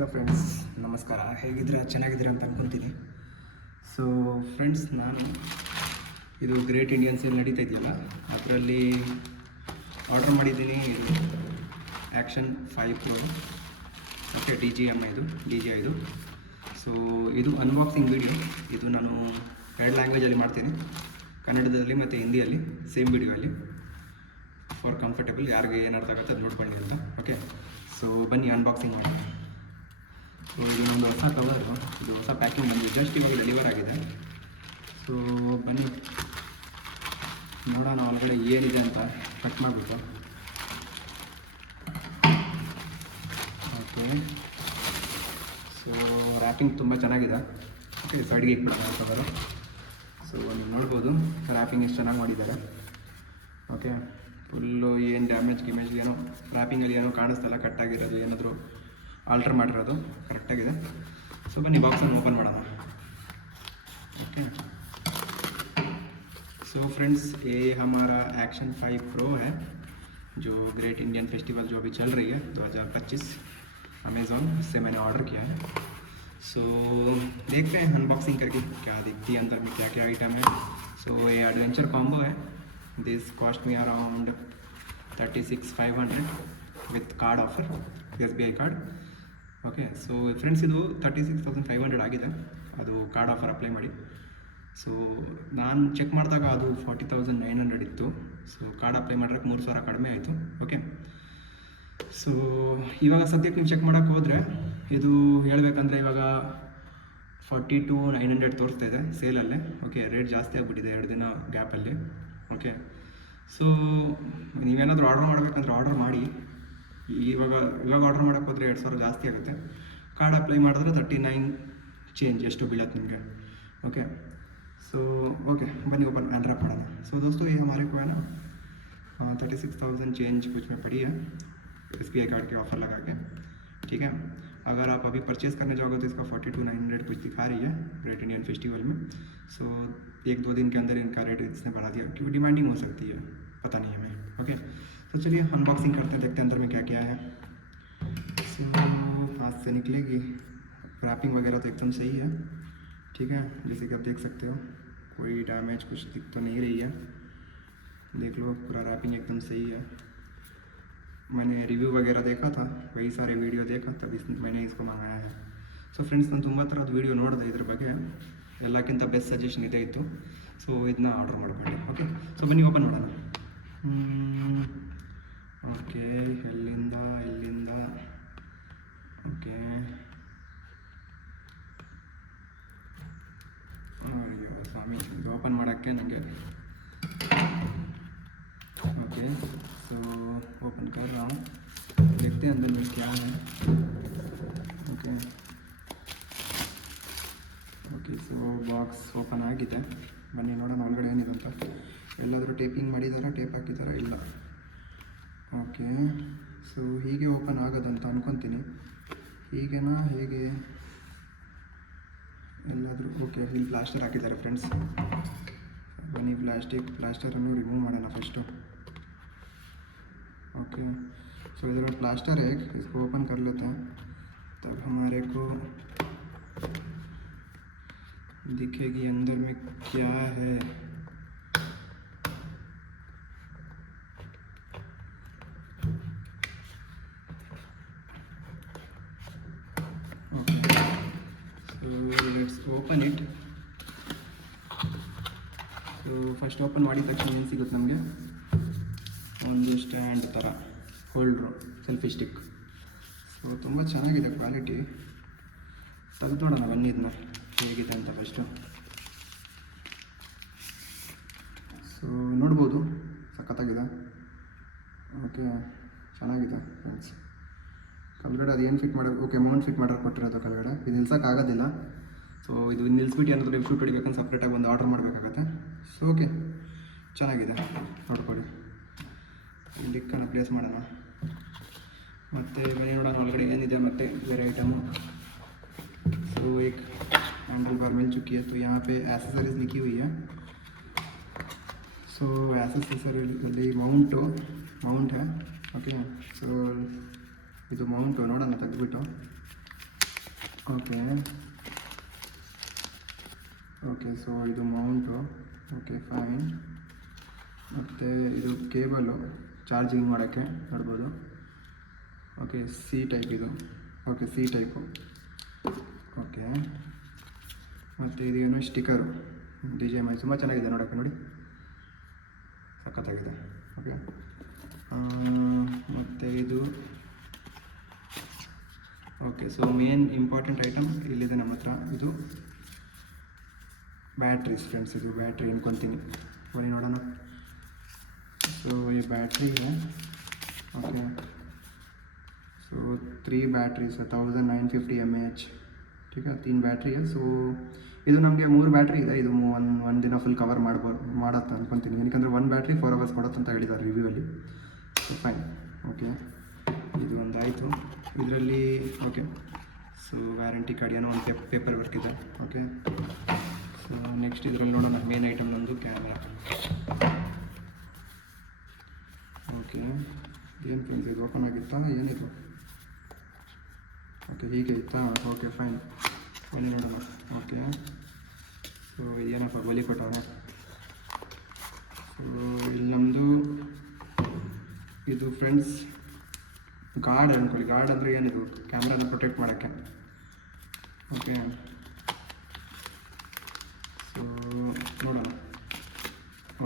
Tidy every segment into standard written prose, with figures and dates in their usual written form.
Hello friends, ನಮಸ್ಕಾರ. ಹೇಗಿದ್ದೀರಾ? ಚೆನ್ನಾಗಿದ್ದೀರಾ ಅಂತ ಅಂದ್ಕೊತೀನಿ. ಸೊ ಫ್ರೆಂಡ್ಸ್, ನಾನು ಇದು ಗ್ರೇಟ್ ಇಂಡಿಯನ್ ಸೇಲ್ ನಡೀತಾ ಇದೆಯಲ್ಲ, ಅದರಲ್ಲಿ ಆರ್ಡರ್ ಮಾಡಿದ್ದೀನಿ ಆ್ಯಕ್ಷನ್ 5 Pro. ಓಕೆ, DJI ಇದು. ಸೊ ಇದು ಅನ್ಬಾಕ್ಸಿಂಗ್ ವಿಡಿಯೋ. ಇದು ನಾನು 2 ಲ್ಯಾಂಗ್ವೇಜಲ್ಲಿ ಮಾಡ್ತೀನಿ, ಕನ್ನಡದಲ್ಲಿ ಮತ್ತು ಹಿಂದಿಯಲ್ಲಿ, ಸೇಮ್ ವಿಡಿಯೋಲ್ಲಿ. ಫಾರ್ ಕಂಫರ್ಟೇಬಲ್, ಯಾರಿಗೆ ಏನು ಅರ್ಥ ಆಗುತ್ತೆ ಅದು ನೋಡ್ಕೊಳ್ಳಿ ಅಂತ. ಓಕೆ, ಸೊ ಬನ್ನಿ ಅನ್ಬಾಕ್ಸಿಂಗ್ ಮಾಡೋಣ. ಸೊ ಇದು ಒಂದು ಹೊಸ ಕವರು, ಇದು ಹೊಸ ಪ್ಯಾಕಿಂಗ್ ಬಂದು ಜಸ್ಟ್ ಇವಾಗ ಡೆಲಿವರ್ ಆಗಿದೆ. ಸೊ ಬನ್ನಿ ನೋಡೋಣ ಒಳಗಡೆ ಏನಿದೆ ಅಂತ. ಕಟ್ ಮಾಡಿಬಿಟ್ಟು ಓಕೆ. ಸೊ ರ್ಯಾಪಿಂಗ್ ತುಂಬ ಚೆನ್ನಾಗಿದೆ. ಓಕೆ, ಸೈಡ್ಗೆ ಇಟ್ಬಿಡೋಣ ಕವರು. ಸೊ ನೀವು ನೋಡ್ಬೋದು ರ್ಯಾಪಿಂಗ್ ಎಷ್ಟು ಚೆನ್ನಾಗಿ ಮಾಡಿದ್ದಾರೆ. ಓಕೆ, ಫುಲ್ಲು ಏನು ಡ್ಯಾಮೇಜ್ ಏನೋ ರ್ಯಾಪಿಂಗಲ್ಲಿ ಏನೋ ಕಾಣಿಸ್ತಲ್ಲ, ಕಟ್ಟಾಗಿರೋದು, ಏನಾದರೂ ಆಲ್ಟ್ರ್ ಮಾಡಿರೋದು ಕರೆಕ್ಟಾಗಿದೆ. ಸೊ ಬನ್ನಿ ಬಾಕ್ಸನ್ನು ಓಪನ್ ಮಾಡೋಣ. ओके, सो फ्रेंड्स, ये हमारा एक्शन 5 Pro है, जो ग्रेट इंडियन फेस्टिवल जो अभी चल रही है 2025, अमेज़ॉन से मैंने ऑर्डर किया है. सो देखते हैं अनबॉक्सिंग करके क्या दिखती है अंदर में, क्या क्या आइटम है. सो ये एडवेंचर कॉम्बो है. This cost me around 36,500 with card offer, SBI card. Okay, so friends, ಇದು 36,500 ಆಗಿದೆ. ಅದು ಕಾರ್ಡ್ ಆಫರ್ ಅಪ್ಲೈ ಮಾಡಿ. ಸೊ ನಾನು ಚೆಕ್ ಮಾಡಿದಾಗ ಅದು 40,900 ಇತ್ತು. ಸೊ ಕಾರ್ಡ್ ಅಪ್ಲೈ ಮಾಡೋಕ್ಕೆ 3,000 ಕಡಿಮೆ ಆಯಿತು. ಓಕೆ, ಸೊ ಇವಾಗ ಸದ್ಯಕ್ಕೆ ನೀವು ಚೆಕ್ ಮಾಡೋಕ್ಕೆ ಹೋದರೆ ಇದು ಹೇಳಬೇಕಂದ್ರೆ ಇವಾಗ 42,900 ತೋರಿಸ್ತಾ ಇದೆ ಸೇಲಲ್ಲೇ. ಓಕೆ, ರೇಟ್ ಜಾಸ್ತಿ ಆಗಿಬಿಟ್ಟಿದೆ 2 ದಿನ ಗ್ಯಾಪಲ್ಲಿ. ಓಕೆ, ಸೊ ನೀವೇನಾದರೂ ಆರ್ಡರ್ ಮಾಡಬೇಕಂದ್ರೆ ಆರ್ಡರ್ ಮಾಡಿ. ಇವಾಗ ಆರ್ಡರ್ ಮಾಡೋಕ್ಕೆ ಹೋದರೆ 2,000 ಜಾಸ್ತಿ ಆಗುತ್ತೆ. ಕಾರ್ಡ್ ಅಪ್ಲೈ ಮಾಡಿದ್ರೆ 39 चेंज ಎಷ್ಟು ಬೀಳತ್ತೆ ನಿಮಗೆ. ओके, सो ओके, बनी ओपन अनरैप ಮಾಡೋಣ. सो दोस्तों, ये हमारे को है ना 36,000 चेंज कुछ में पड़ी है SBI कार्ड के ऑफ़र लगा के. ठीक है, अगर आप अभी परचेज़ करने जाओगे तो इसका 42,900 कुछ दिखा रही है ग्रेट इंडियन फेस्टिवल में. सो 1-2 दिन के अंदर इनका रेट इसने बढ़ा दिया, क्योंकि डिमांडिंग हो सकती है, पता नहीं हमें. ओके, तो चलिए अनबॉक्सिंग करते हैं, देखते हैं अंदर में क्या क्या है. सो हाथ से निकलेगी. रैपिंग वगैरह तो एकदम सही है. ठीक है, जैसे कि आप देख सकते हो, कोई डैमेज कुछ दिख तो नहीं रही है. देख लो, पूरा रैपिंग एकदम सही है. मैंने रिव्यू वगैरह देखा था, वही सारे वीडियो देखा, तभी मैंने इसको मंगाया है. ಸೊ ಫ್ರೆಂಡ್ಸ್, ನಾನು ತುಂಬ ಥರದ ವೀಡಿಯೋ ನೋಡಿದೆ ಇದ್ರ ಬಗ್ಗೆ. ಎಲ್ಲಕ್ಕಿಂತ ಬೆಸ್ಟ್ ಸಜೆಷನ್ ಇದೇ ಇತ್ತು. ಸೊ ಇದನ್ನ ಆರ್ಡರ್ ಮಾಡ್ಕೊಂಡೆ. ಓಕೆ, ಸೊ ಬನ್ನಿ ಓಪನ್ ಮಾಡೋಣ. ಓಕೆ, ಎಲ್ಲಿಂದ ಓಕೆ. ಅಯ್ಯೋ ಸ್ವಾಮಿ, ಇದು ಓಪನ್ ಮಾಡೋಕ್ಕೆ ನನಗೆ. ओके, सो ओपन कर रहा हूँ, देखते हैं अंदर में क्या है. ओके ओके, सो ಬಾಕ್ಸ್ ಓಪನ್ ಆಗಿದೆ. ಬನ್ನಿ ನೋಡೋಣ ಒಳಗಡೆ ಏನಿದೆ ಅಂತ. ಎಲ್ಲಾದರೂ ಟೇಪಿಂಗ್ ಮಾಡಿದಾರಾ, ಟೇಪ್ ಹಾಕಿದಾರಾ? ಇಲ್ಲ. ಓಕೆ, ಸೊ ಹೀಗೆ ಓಪನ್ ಆಗೋದಂತ ಅನ್ಕೊತೀನಿ. ಹೀಗೇನಾ, ಹೇಗೆ ಎಲ್ಲಾದರೂ? ಓಕೆ, ಇಲ್ಲಿ ಪ್ಲಾಸ್ಟರ್ ಹಾಕಿದ್ದಾರೆ ಫ್ರೆಂಡ್ಸ್. बनी प्लास्टर रिमूव ಮಾಡೋಣ ಫಸ್ಟು. ओके, सो इधर प्लास्टर है, इसको ओपन कर लेते हैं, तब हमारे को दिखेगी अंदर में क्या है. Okay, so let's open it. So first open ಮಾಡಿದ ತಕ್ಷಣ ಏನು ಸಿಗುತ್ತೆ ನಮಗೆ? ಒಂದು ಸ್ಟ್ಯಾಂಡ್ ಥರ ಹೋಲ್ಡ್ರು, ಸೆಲ್ಫಿ ಸ್ಟಿಕ್. ಸೊ ತುಂಬ ಚೆನ್ನಾಗಿದೆ ಕ್ವಾಲಿಟಿ. ತೆಗೆದೋಡೋಣ ಬನ್ನಿ ಇದನ್ನ ಹೇಗಿದೆ ಅಂತ ಫಸ್ಟು. ಸೊ ನೋಡ್ಬೋದು, ಸಖತ್ತಾಗಿದೆ. ಓಕೆ, ಚೆನ್ನಾಗಿದೆ ಫ್ರೆಂಡ್ಸ್. ಕೆಳಗಡೆ ಅದು ಏನು ಫಿಟ್ ಮಾಡೋದು? ಓಕೆ, ಮೌಂಟ್ ಫಿಟ್ ಮಾಡೋಕ್ಕೆ ಕೊಟ್ಟಿರೋದು ಕೆಳಗಡೆ. ಇದು ನಿಲ್ಸೋಕ್ಕಾಗೋದಿಲ್ಲ. ಸೊ ಇದು ನಿಲ್ಲಿಸ್ಬಿಟ್ಟು ಏನಾದರೂ ಶೂಟ್ ಹೊಡಿಬೇಕಂತ ಸಪ್ರೇಟಾಗಿ ಒಂದು ಆರ್ಡರ್ ಮಾಡಬೇಕಾಗತ್ತೆ. ಸೊ ಓಕೆ, ಚೆನ್ನಾಗಿದೆ, ನೋಡ್ಕೊಳ್ಳಿ. ಡಿಕ್ಕನ್ನು ಪ್ಲೇಸ್ ಮಾಡೋಣ, ಮತ್ತು ಮನೆ ನೋಡೋಣ ಒಳಗಡೆ ಏನಿದೆ ಮತ್ತು ಬೇರೆ ಐಟಮು. ಸೊ एक हैंडल बार मिल चुकी है. तो यहाँ पे एसेसरीज लिखी हुई है. सो एसेसरी माउंट है. ओके, सो ಇದು ಮೌಂಟು ನೋಡೋಣ ತೆಗೆದುಬಿಟ್ಟು. ಓಕೆ ಓಕೆ, ಸೊ ಇದು ಮೌಂಟು. Okay fine. ಮತ್ತು ಇದು ಕೇಬಲು ಚಾರ್ಜಿಂಗ್ ಮಾಡೋಕ್ಕೆ ನೋಡ್ಬೋದು. ಓಕೆ ಸಿ ಟೈಪ್ ಇದು. Okay C type. ಓಕೆ ಮತ್ತು ಇದೇನು ಸ್ಟಿಕರು DJI ತುಂಬ ಚೆನ್ನಾಗಿದೆ ನೋಡೋಕ್ಕೆ, ನೋಡಿ ಸಖತ್ತಾಗಿದೆ. ಓಕೆ ಮತ್ತು ಇದು okay, so main important item ಇಲ್ಲಿದೆ ನಮ್ಮ ಹತ್ರ. ಇದು ಬ್ಯಾಟ್ರೀಸ್ ಫ್ರೆಂಡ್ಸ್, ಇದು ಬ್ಯಾಟ್ರಿ ಇನ್ಕೊತೀನಿ, ಬನ್ನಿ ನೋಡೋಣ. ಸೊ ಈ ಬ್ಯಾಟ್ರಿಗೆ ಓಕೆ, ಸೊ 3 ಬ್ಯಾಟ್ರೀಸ್ 1950 mAh, ठीक है, 3 ಬ್ಯಾಟ್ರಿ. ಸೊ ಇದು ನಮಗೆ 3 ಬ್ಯಾಟ್ರಿ ಇದೆ. ಇದು ಒಂದು ದಿನ ಫುಲ್ ಕವರ್ ಮಾಡತ್ತೆ ಅನ್ಕೊತೀನಿ, ಏನಕ್ಕೆ 1 ಬ್ಯಾಟ್ರಿ 4 hours ಕೊಡುತ್ತೆ ಅಂತ ಹೇಳಿದ್ದಾರೆ ರಿವ್ಯೂವಲ್ಲಿ. So fine. ಓಕೆ ಇದು ಒಂದಾಯಿತು. ಇದರಲ್ಲಿ ಓಕೆ, ಸೊ ವ್ಯಾರಂಟಿ ಕಾರ್ಡ್ ಏನೋ ಒಂದು ಪೇಪರ್ ವರ್ಕ್ ಇದೆ. ಓಕೆ, ಸೊ ನೆಕ್ಸ್ಟ್ ಇದರಲ್ಲಿ ನೋಡೋಣ ಮೇನ್ ಐಟಮ್ ನಮ್ಮದು ಕ್ಯಾಮ್ರಾ. ಓಕೆ ಏನು ಫ್ರೆಂಡ್ಸ್, ಇದು ಓಪನ್ ಆಗಿತ್ತಾ ಏನಿದು? ಓಕೆ ಹೀಗೆ ಇತ್ತಾ? ಓಕೆ ಫೈನ್, ಬನ್ನಿ ನೋಡೋಣ. ಓಕೆ, ಸೊ ಏನಪ್ಪ ಬಲಿ ಕೊಟ್ಟವನ. ಸೊ ಇಲ್ಲಿ ನಮ್ಮದು ಇದು ಫ್ರೆಂಡ್ಸ್ ಗಾರ್ಡ್ ಅಂದ್ಕೊಳ್ಳಿ. ಗಾರ್ಡ್ ಅಂದರೆ ಏನಿದು? ಕ್ಯಾಮ್ರಾನ ಪ್ರೊಟೆಕ್ಟ್ ಮಾಡೋಕ್ಕೆ. ಓಕೆ, ಸೊ ನೋಡೋಣ.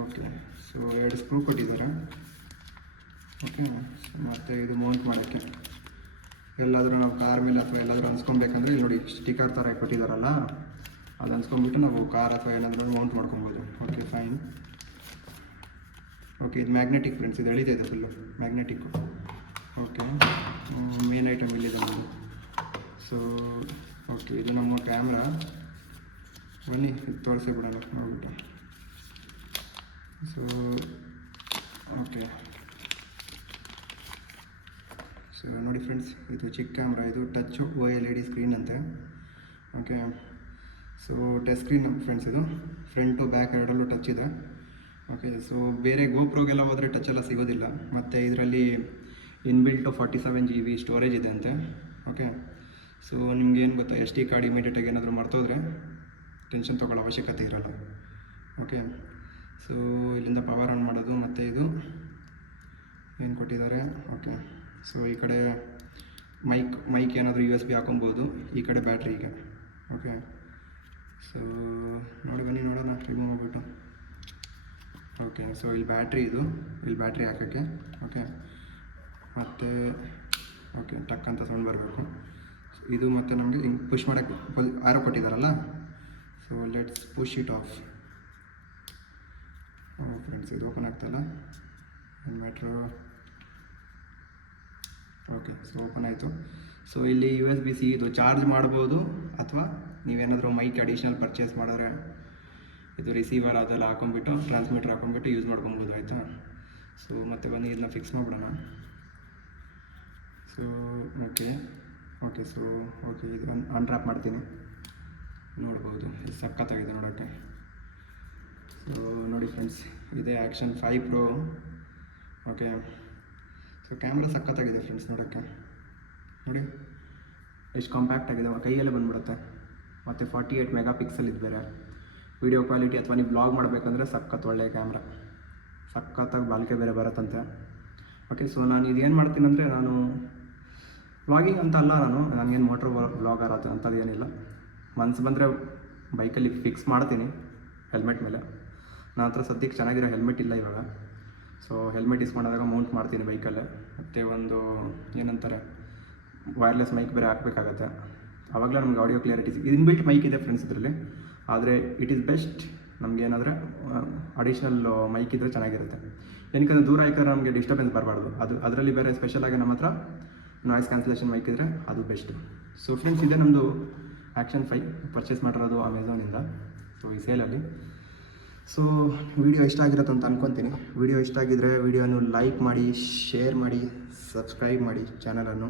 ಓಕೆ, ಸೊ 2 ಸ್ಕ್ರೂ ಕೊಟ್ಟಿದ್ದಾರೆ. ಓಕೆ, ಮತ್ತು ಇದು ಮೌಂಟ್ ಮಾಡೋಕ್ಕೆ, ಎಲ್ಲಾದರೂ ನಾವು ಕಾರ್ ಮೇಲೆ ಅಥವಾ ಎಲ್ಲಾದರೂ ಅನ್ಸ್ಕೊಬೇಕಂದ್ರೆ ಇಲ್ಲಿ ನೋಡಿ ಸ್ಟಿಕರ್ ಥರ ಕೊಟ್ಟಿದ್ದಾರಲ್ಲ, ಅದು ಅನ್ಸ್ಕೊಂಡ್ಬಿಟ್ಟು ನಾವು ಕಾರ್ ಅಥವಾ ಏನಾದರೂ ಮೌಂಟ್ ಮಾಡ್ಕೊಬೋದು. Okay fine. ಓಕೆ ಇದು ಮ್ಯಾಗ್ನೆಟಿಕ್ ಫ್ರೆಂಡ್ಸ್, ಇದು ಎಳಿತಿದೆ ಫುಲ್ಲು ಮ್ಯಾಗ್ನೆಟಿಕ್ಕು. ಓಕೆ ಮೇನ್ ಐಟಮ್ ಇಲ್ಲಿದೆ ನಮ್ಮದು. ಸೊ ಓಕೆ ಇದು ನಮ್ಮ ಕ್ಯಾಮ್ರಾ, ಬನ್ನಿ ಇದು ತೋರಿಸೇ ಬಿಡೋಣ ನೋಡ್ಬಿಟ್ಟು. ಸೊ ಓಕೆ, ಸೊ ನೋಡಿ ಫ್ರೆಂಡ್ಸ್, ಇದು ಚಿಕ್ಕ ಕ್ಯಾಮ್ರಾ, ಇದು ಟಚ್ OLED ಸ್ಕ್ರೀನ್ ಅಂತೆ. Okay, so touch screen friends, ಇದು ಫ್ರಂಟ್ ಟು ಬ್ಯಾಕ್ ಎರಡಲ್ಲೂ ಟಚ್ ಇದೆ. ಓಕೆ, ಸೊ ಬೇರೆ GoProಗೆಲ್ಲ ಹೋದರೆ ಟಚ್ ಎಲ್ಲ ಸಿಗೋದಿಲ್ಲ. ಮತ್ತು ಇದರಲ್ಲಿ ಇನ್ಬಿಲ್ಟ್ 47 GB ಸ್ಟೋರೇಜ್ ಇದೆ ಅಂತೆ. ಓಕೆ, ಸೊ ನಿಮ್ಗೇನು ಗೊತ್ತಾ, SD ಕಾರ್ಡ್ ಇಮಿಡಿಯೇಟಾಗಿ ಏನಾದರೂ ಮರ್ತೋದ್ರೆ ಟೆನ್ಷನ್ ತೊಗೊಳ್ಳೋ ಅವಶ್ಯಕತೆ ಇರೋಲ್ಲ. ಓಕೆ, ಸೊ ಇಲ್ಲಿಂದ ಪವರ್ ಆನ್ ಮಾಡೋದು. ಮತ್ತು ಇದು ಏನು ಕೊಟ್ಟಿದ್ದಾರೆ. ಓಕೆ, ಸೊ ಈ ಕಡೆ ಮೈಕ್ ಏನಾದರೂ USB ಹಾಕೊಬೋದು, ಈ ಕಡೆ ಬ್ಯಾಟ್ರಿಗೆ. ಓಕೆ, ಸೊ ನೋಡಿ ಬನ್ನಿ ನೋಡೋಣ ರಿಮೂವ್ ಮಾಡಿಬಿಟ್ಟು. ಓಕೆ, ಸೊ ಇಲ್ಲಿ ಬ್ಯಾಟ್ರಿ, ಇಲ್ಲಿ ಬ್ಯಾಟ್ರಿ ಹಾಕೋಕ್ಕೆ. ಓಕೆ, ಮತ್ತು ಓಕೆ ಟಕ್ ಅಂತ ಸೌಂಡ್ ಬರಬೇಕು. ಇದು ಮತ್ತು ನಮಗೆ ಹಿಂಗೆ ಪುಷ್ ಮಾಡೋಕ್ಕೆ ಆರೋ ಕೊಟ್ಟಿದ್ದಾರಲ್ಲ, so let's push it off. Friends ಇದು ಓಪನ್ ಆಗ್ತಾಯಿಲ್ಲ ಮ್ಯಾಟ್ರು. ಓಕೆ, ಸೊ ಓಪನ್ ಆಯಿತು. ಸೊ ಇಲ್ಲಿ USB-C ಇದು ಚಾರ್ಜ್ ಮಾಡ್ಬೋದು, ಅಥವಾ ನೀವೇನಾದರೂ ಮೈಕ್ ಅಡಿಷ್ನಲ್ ಪರ್ಚೇಸ್ ಮಾಡಿದ್ರೆ ಇದು ರಿಸೀವರ್ ಅದೆಲ್ಲ ಹಾಕೊಂಡ್ಬಿಟ್ಟು ಟ್ರಾನ್ಸ್ಮಿಟರ್ ಹಾಕೊಂಡ್ಬಿಟ್ಟು ಯೂಸ್ ಮಾಡ್ಕೊಬೋದು, ಆಯಿತಾ. ಸೊ ಮತ್ತೆ ಬನ್ನಿ ಇದನ್ನ ಫಿಕ್ಸ್ ಮಾಡಿಬಿಡೋಣ. So okay okay, so okay ಇದು ಅನ್ರ್ಯಾಪ್ ಮಾಡ್ತೀನಿ, ನೋಡ್ಬೋದು ಇದು ಸಖತ್ತಾಗಿದೆ ನೋಡೋಕ್ಕೆ. ಸೊ ನೋಡಿ ಫ್ರೆಂಡ್ಸ್, ಇದೇ action 5 Pro. Okay, so camera ಸಖತ್ತಾಗಿದೆ ಫ್ರೆಂಡ್ಸ್ ನೋಡೋಕ್ಕೆ, ನೋಡಿ ಎಷ್ಟು ಕಾಂಪ್ಯಾಕ್ಟ್ ಆಗಿದೆ, ಕೈಯಲ್ಲೇ ಬಂದುಬಿಡುತ್ತೆ. ಮತ್ತು 48 MP ಇದು ಬೇರೆ. ವೀಡಿಯೋ ಕ್ವಾಲಿಟಿ ಅಥವಾ ನೀವು ಬ್ಲಾಗ್ ಮಾಡಬೇಕಂದ್ರೆ ಸಖತ್ ಒಳ್ಳೆಯ ಕ್ಯಾಮ್ರಾ, ಸಖತ್ತಾಗಿ ಬಾಳಿಕೆ ಬೇರೆ ಬರುತ್ತಂತೆ. ಓಕೆ, ಸೊ ನಾನು ಇದೇನು ಮಾಡ್ತೀನಿ ಅಂದರೆ, ನಾನು ವ್ಲಾಗಿಂಗ್ ಅಂತ ಅಲ್ಲ, ನನಗೇನು ಮೋಟ್ರ್ ವ್ಲಾಗರ್ ಅಂಥದ್ದು ಏನಿಲ್ಲ. ಮನ್ಸು ಬಂದರೆ ಬೈಕಲ್ಲಿ ಫಿಕ್ಸ್ ಮಾಡ್ತೀನಿ ಹೆಲ್ಮೆಟ್ ಮೇಲೆ. ನನ್ನ ಹತ್ರ ಸದ್ಯಕ್ಕೆ ಚೆನ್ನಾಗಿರೋ ಹೆಲ್ಮೆಟ್ ಇಲ್ಲ ಇವಾಗ. ಸೊ ಹೆಲ್ಮೆಟ್ ಇಸ್ಕೊಂಡಾಗ ಮೌಂಟ್ ಮಾಡ್ತೀನಿ ಬೈಕಲ್ಲೇ. ಮತ್ತು ಒಂದು ಏನಂತಾರೆ ವೈರ್ಲೆಸ್ ಮೈಕ್ ಬೇರೆ ಹಾಕಬೇಕಾಗತ್ತೆ, ಆವಾಗಲೇ ನಮ್ಗೆ ಆಡಿಯೋ ಕ್ಲಿಯರಿಟಿ ಇನ್ಬಿಲ್ಟ್ ಮೈಕ್ ಇದೆ ಫ್ರೆಂಡ್ಸ್ ಇದರಲ್ಲಿ. ಆದರೆ ಇಟ್ ಈಸ್ ಬೆಸ್ಟ್ ನಮಗೇನಾದರೆ ಅಡಿಷ್ನಲ್ ಮೈಕ್ ಇದ್ದರೆ ಚೆನ್ನಾಗಿರುತ್ತೆ. ಏನಕ್ಕೆ ದೂರ ಆಯ್ಕೆ ನಮಗೆ ಡಿಸ್ಟರ್ಬೆನ್ಸ್ ಬರಬಾರ್ದು. ಅದರಲ್ಲಿ ಬೇರೆ ಸ್ಪೆಷಲಾಗಿ ನಮ್ಮ ಹತ್ರ ನಾಯ್ಸ್ ಕ್ಯಾನ್ಸಲೇಷನ್ ಮೈಕ್ ಇದ್ದರೆ ಅದು ಬೆಸ್ಟು. ಸೊ ಫ್ರೆಂಡ್ಸ್, ಇದೇ ನಮ್ಮದು ಆ್ಯಕ್ಷನ್ 5 ಪರ್ಚೇಸ್ ಮಾಡಿರೋದು ಅಮೆಝಾನಿಂದ, ಸೊ ಈ ಸೇಲಲ್ಲಿ. ಸೊ ವಿಡಿಯೋ ಇಷ್ಟ ಆಗಿರುತ್ತೆ ಅಂತ ಅಂದ್ಕೊತೀನಿ. ವಿಡಿಯೋ ಇಷ್ಟ ಆಗಿದ್ದರೆ ವಿಡಿಯೋನು ಲೈಕ್ ಮಾಡಿ, ಶೇರ್ ಮಾಡಿ, ಸಬ್ಸ್ಕ್ರೈಬ್ ಮಾಡಿ ಚಾನಲನ್ನು.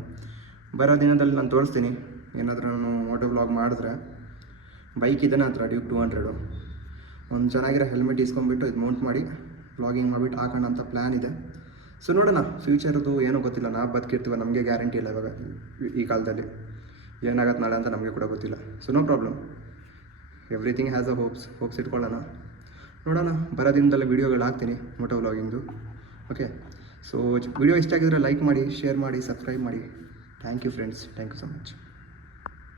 ಬರೋ ದಿನದಲ್ಲಿ ನಾನು ತೋರಿಸ್ತೀನಿ, ಏನಾದರೂ ನಾನು ಮೋಟೋ ವ್ಲಾಗ್ ಮಾಡಿದ್ರೆ. ಬೈಕ್ ಇದೆ ನನ್ನ ಹತ್ರ ಡ್ಯೂಕ್ 200, ಒಂದು ಚೆನ್ನಾಗಿರೋ ಹೆಲ್ಮೆಟ್ ಇಸ್ಕೊಂಡ್ಬಿಟ್ಟು ಇದು ಮೌಂಟ್ ಮಾಡಿ ವ್ಲಾಗಿಂಗ್ ಮಾಡಿಬಿಟ್ಟು ಹಾಕೋಣ ಅಂತ ಪ್ಲ್ಯಾನ್ ಇದೆ. ಸೊ ನೋಡೋಣ, ಫ್ಯೂಚರ್ದು ಏನೂ ಗೊತ್ತಿಲ್ಲ, ನಾವು ಬದುಕಿರ್ತೀವ ನಮಗೆ ಗ್ಯಾರಂಟಿ ಇಲ್ಲ ಇವಾಗ ಈ ಕಾಲದಲ್ಲಿ. ಏನಾಗತ್ತೆ ನಾಳೆ ಅಂತ ನಮಗೆ ಕೂಡ ಗೊತ್ತಿಲ್ಲ. So no problem, everything has a hopes ಇಟ್ಕೊಳ್ಳೋಣ. ನೋಡೋಣ, ಬರೋ ದಿನದಲ್ಲೇ ವೀಡಿಯೋಗಳು ಹಾಕ್ತೀನಿ ಮೋಟೋ ವ್ಲಾಗಿಂಗ್ದು. ಓಕೆ, ಸೊ ವಿಡಿಯೋ ಇಷ್ಟ ಆಗಿದ್ರೆ ಲೈಕ್ ಮಾಡಿ, ಶೇರ್ ಮಾಡಿ, ಸಬ್ಸ್ಕ್ರೈಬ್ ಮಾಡಿ. Thank you friends, thank you so much.